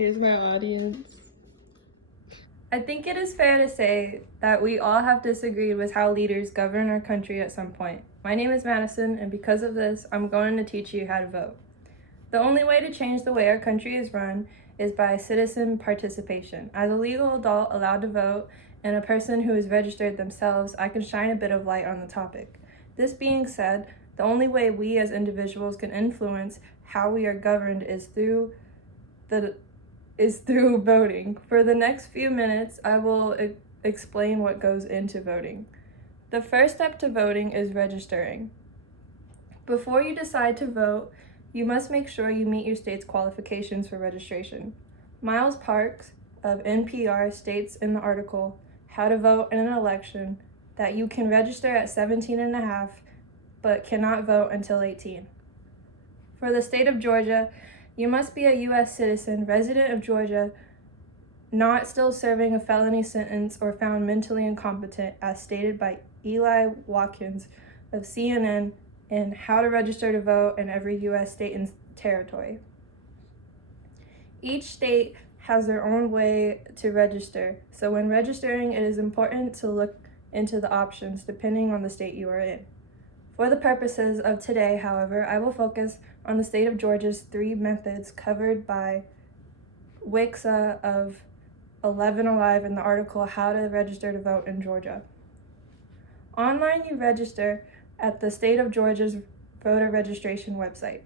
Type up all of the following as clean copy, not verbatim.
Here's my audience. I think it is fair to say that we all have disagreed with how leaders govern our country at some point. My name is Madison, and because of this, I'm going to teach you how to vote. The only way to change the way our country is run is by citizen participation. As a legal adult allowed to vote and a person who is registered themselves, I can shine a bit of light on the topic. This being said, the only way we as individuals can influence how we are governed is through voting. For the next few minutes, I will explain what goes into voting. The first step to voting is registering. Before you decide to vote, you must make sure you meet your state's qualifications for registration. Miles Parks of NPR states in the article, How to Vote in an Election, that you can register at 17 and a half, but cannot vote until 18. For the state of Georgia, you must be a U.S. citizen, resident of Georgia, not still serving a felony sentence or found mentally incompetent, as stated by Eli Watkins of CNN in How to Register to Vote in Every U.S. State and Territory. Each state has their own way to register, so when registering, it is important to look into the options depending on the state you are in. For the purposes of today, however, I will focus on the state of Georgia's 3 methods covered by Wixa of 11 Alive in the article How to Register to Vote in Georgia. Online, you register at the state of Georgia's voter registration website.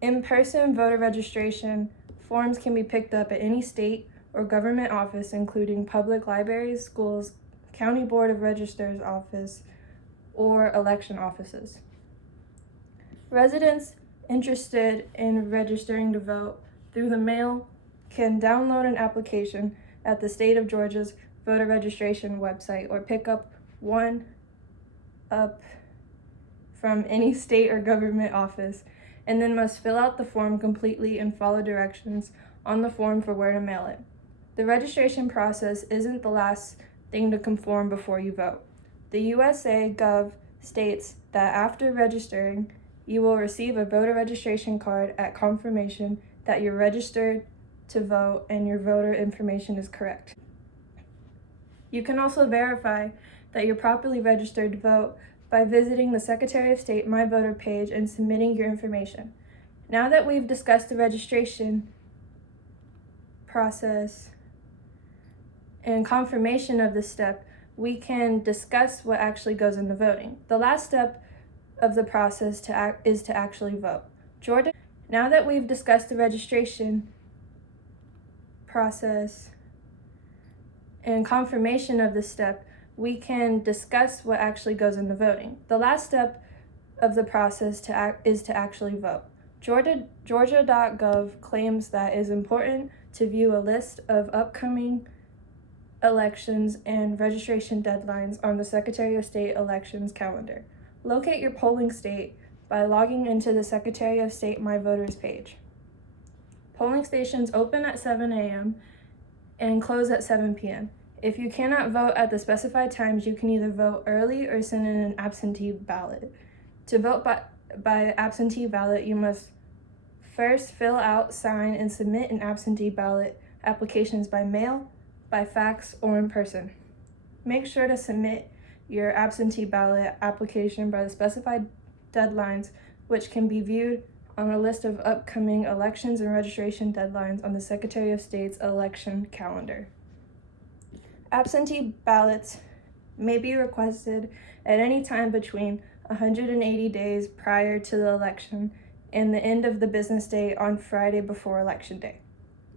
In-person voter registration forms can be picked up at any state or government office, including public libraries, schools, county board of registers office, or election offices. Residents interested in registering to vote through the mail can download an application at the state of Georgia's voter registration website or pick up one up from any state or government office, and then must fill out the form completely and follow directions on the form for where to mail it. The registration process isn't the last thing to conform before you vote. The USA Gov states that after registering, you will receive a voter registration card at confirmation that you're registered to vote and your voter information is correct. You can also verify that you're properly registered to vote by visiting the Secretary of State My Voter page and submitting your information. Now that we've discussed the registration process and confirmation of this step, we can discuss what actually goes into voting. The last step of the process is to actually vote. Now that we've discussed the registration process and confirmation of this step, we can discuss what actually goes into voting. The last step of the process is to actually vote. Georgia.gov claims that it is important to view a list of upcoming elections and registration deadlines on the Secretary of State elections calendar. Locate your polling state by logging into the Secretary of State My Voters page. Polling stations open at 7 a.m. and close at 7 p.m. If you cannot vote at the specified times, you can either vote early or send in an absentee ballot. To vote by absentee ballot, you must first fill out, sign, and submit an absentee ballot applications by mail, by fax, or in person. Make sure to submit your absentee ballot application by the specified deadlines, which can be viewed on a list of upcoming elections and registration deadlines on the Secretary of State's election calendar. Absentee ballots may be requested at any time between 180 days prior to the election and the end of the business day on Friday before Election Day.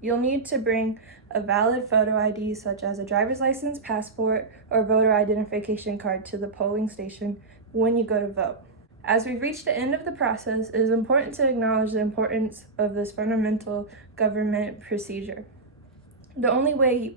You'll need to bring a valid photo ID such as a driver's license, passport, or voter identification card to the polling station when you go to vote. As we reach the end of the process, it is important to acknowledge the importance of this fundamental government procedure. The only way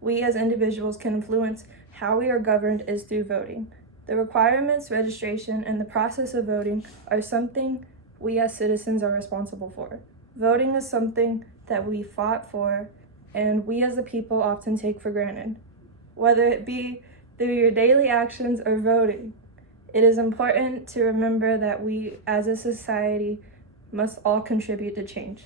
we as individuals can influence how we are governed is through voting. The requirements, registration, and the process of voting are something we as citizens are responsible for. Voting is something that we fought for and we as a people often take for granted. Whether it be through your daily actions or voting, it is important to remember that we as a society must all contribute to change.